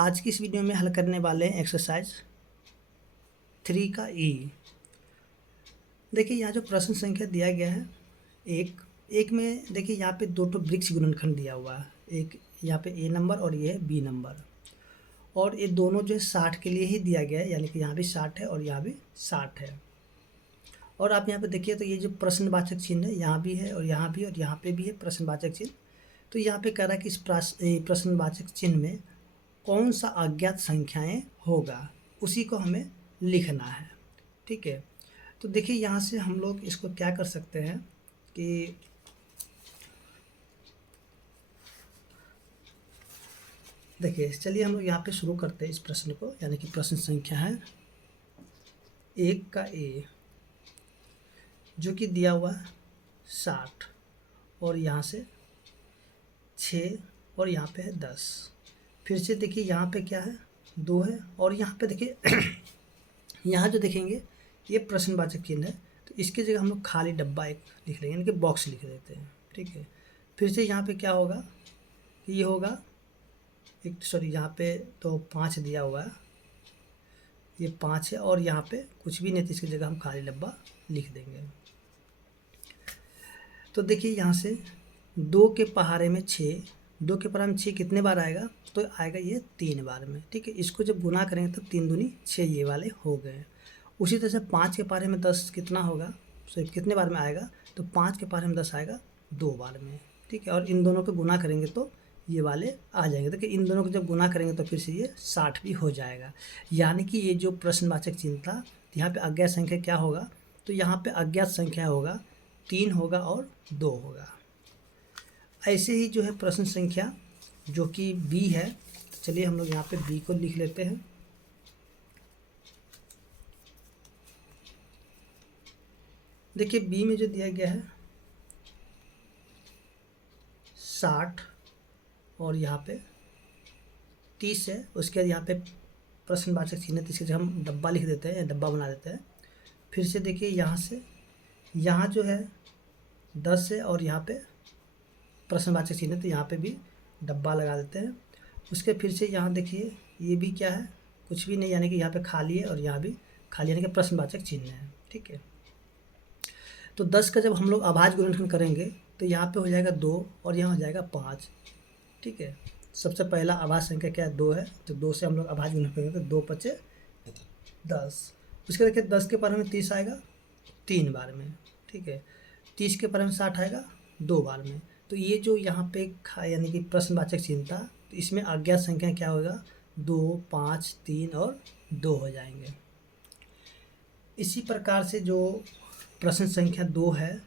आज की इस वीडियो में हल करने वाले हैं एक्सरसाइज 3 का ई। देखिए यहाँ जो प्रश्न संख्या दिया गया है एक एक में देखिए यहाँ पे दो वृक्ष गुणनखंड दिया हुआ है, एक यहाँ पे ए नंबर और ये है बी नंबर, और ये दोनों जो है 60 के लिए ही दिया गया है, यानी कि यहाँ भी 60 है और यहाँ भी 60 है। और आप यहाँ पे देखिए तो ये जो प्रश्नवाचक चिन्ह है यहाँ भी है और यहाँ भी, और यहाँ पे भी है प्रश्नवाचक चिन्ह। तो यहाँ पे कह रहा है कि इस प्रश्नवाचक चिन्ह में कौन सा अज्ञात संख्याएं होगा, उसी को हमें लिखना है। ठीक है, तो देखिए यहाँ से हम लोग इसको क्या कर सकते हैं कि देखिए चलिए हम लोग यहाँ पे शुरू करते हैं इस प्रश्न को, यानी कि प्रश्न संख्या है 1 का ए, जो कि दिया हुआ है 60 और यहाँ से 6 और यहाँ पे है 10। फिर से देखिए यहाँ पे क्या है 2 है, और यहाँ पे देखिए यहाँ जो देखेंगे ये प्रश्नवाचक चिन्ह है, तो इसकी जगह हम लोग खाली डब्बा एक लिख लेंगे, यानी कि बॉक्स लिख देते हैं। ठीक है, फिर से यहाँ पे क्या होगा कि ये होगा एक, सॉरी यहाँ पे तो 5 दिया हुआ है, ये 5 है, और यहाँ पे कुछ भी नहीं, तो इसकी जगह हम खाली डब्बा लिख देंगे। तो देखिए यहाँ से 2 के पहाड़े में 6, 2 के पहाड़े में 6 कितने बार आएगा, तो आएगा ये 3 बार में। ठीक है, इसको जब गुना करेंगे तो 3 दूनी 6 ये वाले हो गए। उसी तरह से 5 के पहाड़े में 10 कितना होगा, सो कितने बार में आएगा, तो 5 के पहाड़े में 10 आएगा 2 बार में। ठीक है, और इन दोनों को गुना करेंगे तो ये वाले आ जाएंगे। देखिए इन दोनों को जब गुना करेंगे तो फिर से ये 60 भी हो जाएगा। यानी कि ये जो प्रश्नवाचक चिन्ह था, यहाँ पे अज्ञात संख्या क्या होगा, तो यहाँ पे अज्ञात संख्या होगा 3 होगा और 2 होगा। ऐसे ही जो है प्रश्न संख्या जो कि बी है, तो चलिए हम लोग यहाँ पे बी को लिख लेते हैं। देखिए बी में जो दिया गया है 60 और यहाँ पे 30 है, उसके बाद यहाँ पे प्रश्नवाचक चिन्ह, इसके जगह हम डब्बा लिख देते हैं, डब्बा बना देते हैं। फिर से देखिए यहाँ से यहाँ जो है 10 है और यहाँ पे प्रश्नवाचक चिन्ह, तो यहाँ पे भी डब्बा लगा देते हैं। उसके फिर से यहाँ देखिए ये भी क्या है, कुछ भी नहीं, यानी कि यहाँ पे खाली है और यहाँ भी खाली, यानी कि प्रश्नवाचक चिन्ह है। ठीक है, तो 10 का जब हम लोग अभाज्य गुणनखंड करेंगे तो यहाँ पे हो जाएगा 2 और यहाँ हो जाएगा 5। ठीक है, सबसे पहला अभाज्य संख्या क्या है, 2 है, तो 2 से हम लोग अभाज्य गुणनखंड करेंगे तो 2 पचे 10। उसके देखिए 10 के पहाड़े में 30 आएगा 3 बार में। ठीक है, 30 के पहाड़े में 60 आएगा 2 बार में। तो ये जो यहाँ पे यानी कि प्रश्नवाचक चिन्ह था, तो इसमें अज्ञात संख्या क्या होगा, 2, 5, 3 और 2 हो जाएंगे। इसी प्रकार से जो प्रश्न संख्या 2 है,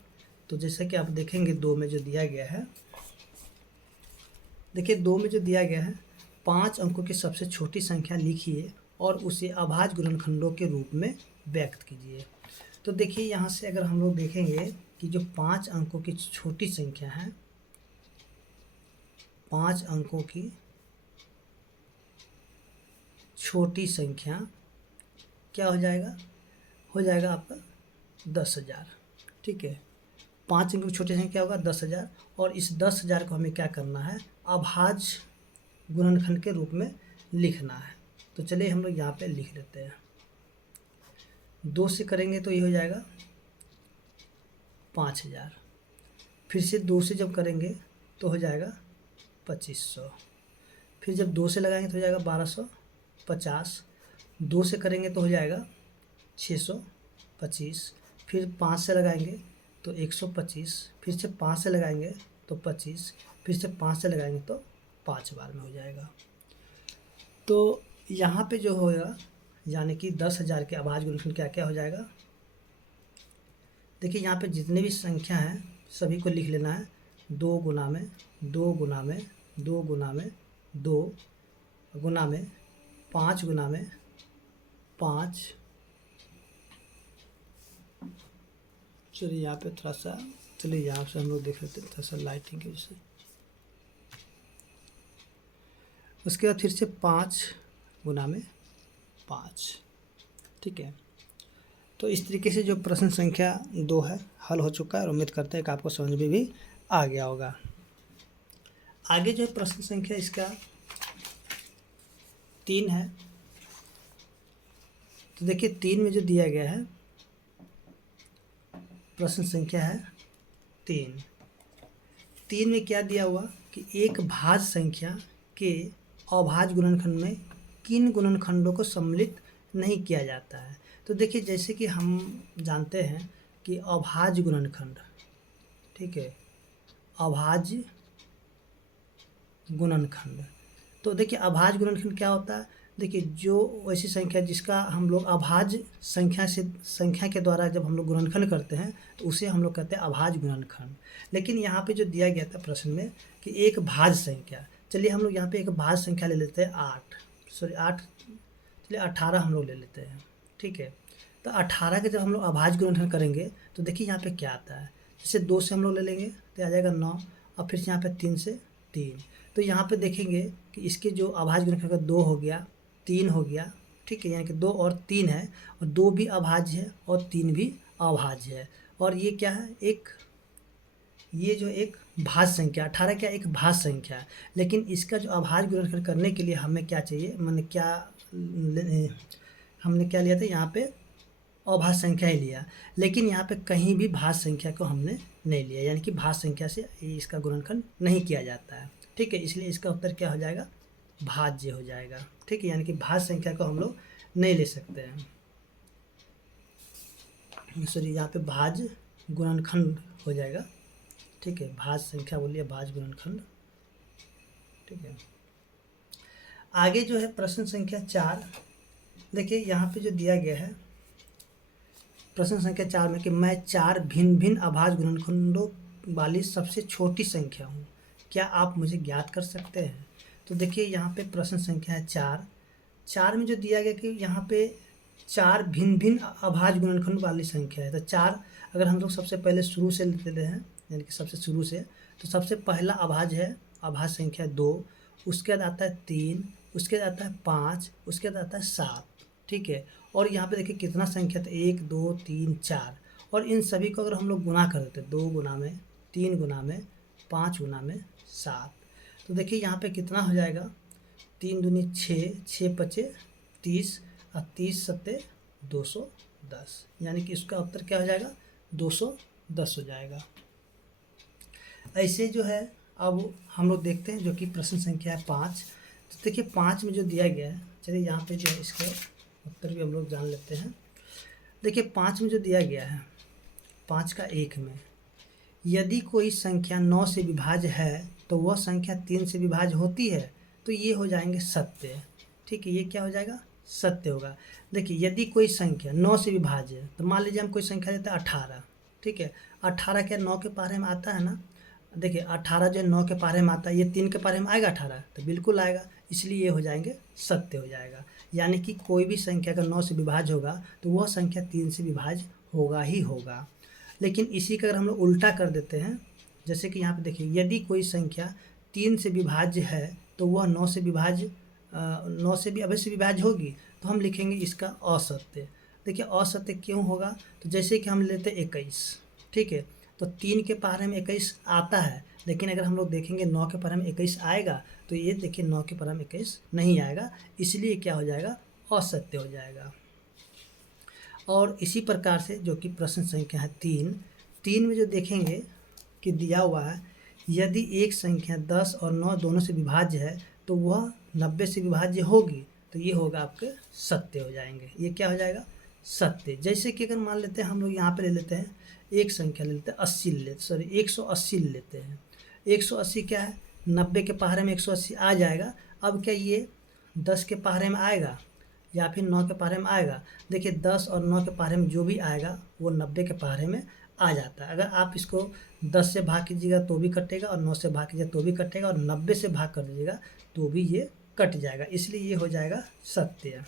तो जैसे कि आप देखेंगे 2 में जो दिया गया है, देखिए 2 में जो दिया गया है 5 अंकों की सबसे छोटी संख्या लिखिए और उसे अभाज्य गुणनखंडों के रूप में व्यक्त कीजिए। तो देखिए यहाँ से अगर हम लोग देखेंगे कि जो 5 अंकों की छोटी संख्या है, 5 अंकों की छोटी संख्या क्या हो जाएगा, हो जाएगा आपका 10,000। ठीक है, 5 अंकों की छोटी संख्या क्या होगा 10,000, और इस 10,000 को हमें क्या करना है, अभाज्य गुणनखंड के रूप में लिखना है। तो चलिए हम लोग यहाँ पे लिख लेते हैं। 2 से करेंगे तो ये हो जाएगा 5,000, फिर से 2 से जब करेंगे तो हो जाएगा 2,500, फिर जब 2 से लगाएंगे तो हो जाएगा 1,250, 2 से करेंगे तो हो जाएगा 625, फिर 5 से लगाएंगे तो 125, फिर से 5 से लगाएंगे तो 25, फिर से 5 से लगाएंगे तो 5 बार में हो जाएगा। तो यहाँ पे जो होगा, यानी कि 10,000 के अभाज्य गुणनखंड क्या क्या हो जाएगा, देखिए यहाँ पे जितने भी संख्या हैं सभी को लिख लेना है। 2 गुना में 2 गुना में 2 गुना में 2 गुना में 5 गुना में 5। चलिए यहाँ पे थोड़ा सा, चलिए यहाँ से हम लोग देख लेते हैं थोड़ा सा लाइटिंग की वजह से। उसके बाद फिर से 5 गुना में 5। ठीक है, तो इस तरीके से जो प्रश्न संख्या 2 है हल हो चुका है, और उम्मीद करते हैं कि आपको समझ में भी आ गया होगा। आगे जो प्रश्न संख्या इसका 3 है। तो देखिए 3 में जो दिया गया है प्रश्न संख्या है 3। 3 में क्या दिया हुआ कि एक भाज्य संख्या के अभाज्य गुणनखंड में किन गुणनखंडों को सम्मिलित नहीं किया जाता है। तो देखिए जैसे कि हम जानते हैं कि अभाज्य गुणनखंड, ठीक है, अभाज्य गुणनखंड। तो देखिए अभाज्य गुणनखंड क्या होता है, देखिए जो ऐसी संख्या जिसका हम लोग अभाज्य संख्या के द्वारा जब हम लोग गुणनखंड करते हैं तो उसे हम लोग कहते हैं अभाज्य गुणनखंड। लेकिन यहाँ पे जो दिया गया था प्रश्न में कि एक भाज्य संख्या, चलिए हम लोग यहाँ पे एक भाज्य संख्या ले लेते हैं 8, चलिए 18 हम लोग ले लेते हैं, ठीक है। तो 18 के जब हम लोग अभाज्य गुणनखंड करेंगे तो देखिए यहाँ पे क्या आता है, जैसे 2 से हम लोग ले लेंगे तो आ जाएगा 9, और फिर यहाँ पे 3 से 3। तो यहाँ पे देखेंगे कि इसके जो अभाज्य गुणनखंड का 2 हो गया, 3 हो गया, ठीक है, यानी कि 2 और 3 है, और 2 भी अभाज्य है और 3 भी अभाज्य है। और ये क्या है, ये जो एक भाज्य संख्या 18 क्या एक भाज्य संख्या है। लेकिन इसका जो अभाज्य गुणनखंड करने के लिए हमें क्या चाहिए, हमने क्या लिया था यहाँ पे अभाज्य संख्या ही लिया, लेकिन यहाँ पे कहीं भी भाज्य संख्या को हमने नहीं लिया, यानी कि भाज्य संख्या से इसका गुणनखंड नहीं किया जाता है, ठीक है। इसलिए इसका उत्तर क्या हो जाएगा, भाज्य हो जाएगा, ठीक है, यानी कि भाज्य संख्या को हम लोग नहीं ले सकते हैं, सॉरी यहाँ पे भाज्य गुणनखंड हो जाएगा, ठीक है, भाज्य संख्या बोलिए भाज्य गुणनखंड, ठीक है। आगे जो है प्रश्न संख्या 4, देखिए यहाँ पे जो दिया गया है प्रश्न संख्या 4 में कि मैं 4 भिन्न भिन्न अभाज्य गुणनखंडों वाली सबसे छोटी संख्या हूँ, क्या आप मुझे ज्ञात कर सकते हैं। तो देखिए यहाँ पे प्रश्न संख्या है 4 में जो दिया गया कि यहाँ पे 4 भिन्न भिन्न अभाज्य गुणनखंड वाली संख्या है। तो 4 अगर हम लोग सबसे पहले शुरू से लेते हैं, यानी कि सबसे शुरू से, तो सबसे पहला अभाज्य है अभाज्य संख्या 2, उसके बाद आता है 3, उसके बाद आता है 5, उसके बाद आता है 7, ठीक है। और यहाँ पे देखिए कितना संख्या था, 1 2 3 4, और इन सभी को अगर हम लोग गुना कर देते 2 गुना में, 3 गुना में, 5 गुना में, 7, तो देखिए यहाँ पे कितना हो जाएगा, 3 दूनी 6, 6 पचे 30, और 30 सत्ते 210, यानी कि इसका उत्तर क्या हो जाएगा, 210 हो जाएगा। ऐसे जो है अब हम लोग देखते हैं जो कि प्रश्न संख्या है 5। तो देखिए 5 में जो दिया गया है, चलिए यहाँ पे जो है इसका उत्तर भी हम लोग जान लेते हैं। देखिए 5 में जो दिया गया है 5 का 1 में, यदि कोई संख्या 9 से विभाज्य है तो वह संख्या 3 से विभाज्य होती है, तो ये हो जाएंगे सत्य, ठीक है, ये क्या हो जाएगा, सत्य होगा। देखिए यदि कोई संख्या 9 से विभाज्य है, तो मान लीजिए हम कोई संख्या लेते हैं 18, ठीक है, 18 क्या 9 के पारे में आता है ना, देखिए 18 जो 9 के पारे में आता है, ये 3 के पारे में आएगा 18, तो बिल्कुल आएगा, इसलिए ये हो जाएंगे सत्य हो जाएगा। यानी कि कोई भी संख्या अगर 9 से विभाज्य होगा तो वह संख्या 3 से विभाज्य होगा ही होगा। लेकिन इसी का अगर हम लोग उल्टा कर देते हैं, जैसे कि यहाँ पे देखिए यदि कोई संख्या 3 से विभाज्य है तो वह 9 से विभाज्य 9 से भी अवश्य विभाज्य होगी, तो हम लिखेंगे इसका असत्य। देखिए असत्य क्यों होगा, तो जैसे कि हम लेते 21, ठीक है, तो 3 के पारे में 21 आता है, लेकिन अगर हम लोग देखेंगे 9 के पारे में 21 आएगा, तो ये देखिए 9 के पारे में 21 नहीं आएगा, इसलिए क्या हो जाएगा, असत्य हो जाएगा। और इसी प्रकार से जो कि प्रश्न संख्या है 3 में जो देखेंगे कि दिया हुआ है यदि एक संख्या 10 और 9 दोनों से विभाज्य है तो वह 90 से विभाज्य होगी, तो ये होगा आपके सत्य हो जाएंगे, ये क्या हो जाएगा, सत्य। जैसे कि अगर मान लेते हैं हम लोग यहाँ पे ले लेते हैं एक संख्या ले लेते हैं 180 ले लेते हैं। 180 क्या है, 90 के पहाड़े में 180 आ जाएगा। अब क्या ये 10 के पहाड़े में आएगा या फिर 9 के पहाड़े में आएगा, देखिए 10 और 9 के पहाड़े में जो भी आएगा वो 90 के पहाड़े में आ जाता है। अगर आप इसको 10 से भाग कीजिएगा तो भी कटेगा, और 9 से भाग कीजिएगा तो भी कटेगा, और 90 से भाग कर दीजिएगा तो भी ये कट जाएगा, इसलिए ये हो जाएगा सत्य।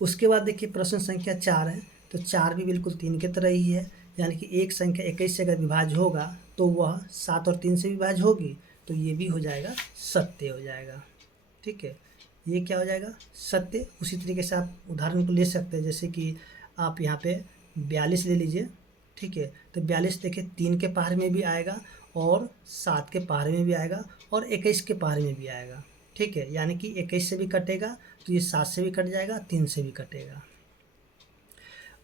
उसके बाद देखिए प्रश्न संख्या 4 है, तो 4 भी बिल्कुल 3 की तरह ही है, यानी कि एक संख्या 21 से अगर विभाज्य होगा तो वह 7 और 3 से विभाज्य होगी, तो ये भी हो जाएगा सत्य हो जाएगा, ठीक है, ये क्या हो जाएगा, सत्य। उसी तरीके से आप उदाहरण को ले सकते हैं, जैसे कि आप यहाँ पे 42 ले लीजिए, ठीक है, तो 42 देखिए 3 के पहाड़े में भी आएगा और 7 के पहाड़े में भी आएगा और 21 के पहाड़े में भी आएगा, ठीक है, यानी कि 21 से भी कटेगा तो ये 7 से भी कट जाएगा, 3 से भी कटेगा।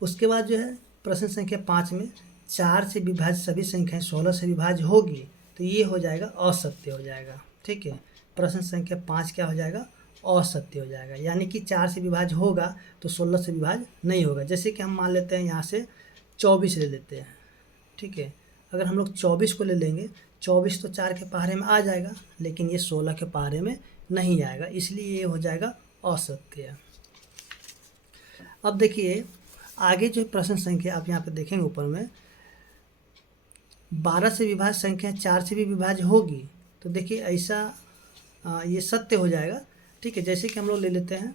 उसके बाद जो है प्रश्न संख्या 5 में 4 से विभाज्य सभी संख्याएं 16 से विभाज्य होगी तो ये हो जाएगा असत्य हो जाएगा। ठीक है, प्रश्न संख्या 5 क्या हो जाएगा, असत्य हो जाएगा, यानी कि 4 से विभाज्य होगा तो 16 से विभाज्य नहीं होगा। जैसे कि हम मान लेते हैं यहाँ से 24 ले लेते हैं। ठीक है, अगर हम लोग 24 को ले लेंगे, 24 तो 4 के पहाड़े में आ जाएगा, लेकिन ये 16 के पहाड़े में नहीं आएगा, इसलिए ये हो जाएगा असत्य। अब देखिए आगे जो प्रश्न संख्या आप यहाँ पे देखेंगे ऊपर में 12 से विभाज्य संख्या 4 से भी विभाज्य होगी तो देखिए ऐसा ये सत्य हो जाएगा। ठीक है, जैसे कि हम लोग ले लेते हैं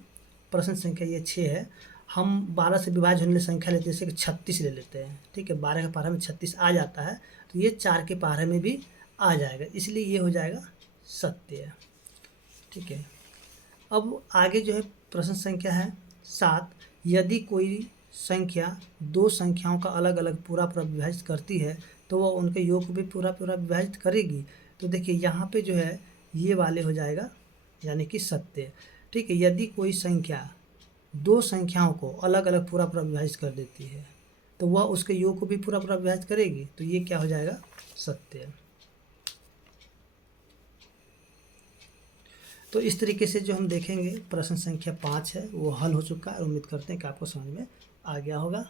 प्रश्न संख्या ये 6 है, हम 12 से विभाज्य होने वाली संख्या लेते हैं, जैसे कि 36 ले लेते हैं। ठीक है, 12 के पहाड़े में 36 आ जाता है तो ये 4 के पहाड़े में भी आ जाएगा, इसलिए ये हो जाएगा सत्य। ठीक है, अब आगे जो है प्रश्न संख्या है 7, यदि कोई संख्या दो संख्याओं का अलग अलग पूरा विभाजित करती है तो वह उनके योग को भी पूरा विभाजित करेगी। तो देखिए यहाँ पे जो है ये वाले हो जाएगा यानी कि सत्य। ठीक है, यदि कोई संख्या दो संख्याओं को अलग अलग पूरा विभाजित कर देती है तो वह उसके योग को भी पूरा विभाजित करेगी, तो ये क्या हो जाएगा, सत्य। तो इस तरीके से जो हम देखेंगे प्रश्न संख्या 5 है वो हल हो चुका है। उम्मीद करते हैं कि आपको समझ में आ गया होगा।